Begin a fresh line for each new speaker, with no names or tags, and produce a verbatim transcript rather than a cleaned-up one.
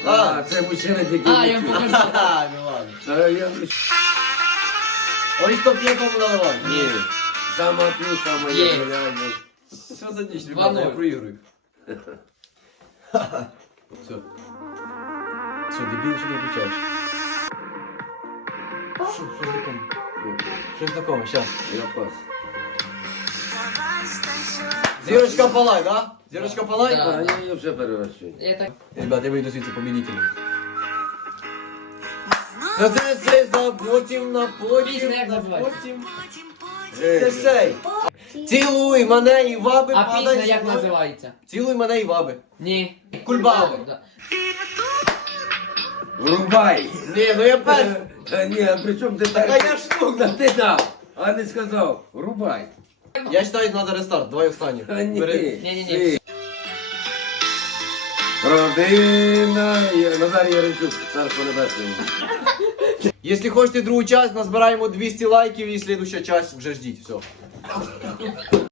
А, це мужчина тільки.
А, я покажу.
Ха-ха, ну ладно.
Та я...
Ой, хто п'є, тому наливай.
Ні. Сама п'ю, сама
Є.
я гуляю.
Що за ніч,
Два
ребята, я
ноль.
проігрую. Все. Все, дебіл, що ти включаєш? Що, що знакоме? Що знакоме, щас.
Я пас.
Зірочка палай, да? Зірочка палай?
Да.
А я її вже перерощую.
Я так...
Ребята, я вийду звідси победителем. На це це за потім, на потім,
Пісня як
на
називається?
потім. Це сей. Цілуй мене і ваби,
А
падай
пісня як
зі мною.
називається?
Цілуй мене і ваби.
Ні.
Кульбаби.
Да.
Врубай!
Ні, ну я перший.
Та ні, а при чому ти
Так а
так?
я штука.
Ти дав, а не сказав. Врубай.
Я вважаю, треба рестарт. Давай останній.
Та ні.
Бери.
Ні-ні-ні.
Ти. Родина, Я- Назар Яремчук, царство небесне.
Якщо хочете другу часть, назбираємо двісті лайків і слідуща часть вже ждіть. Все.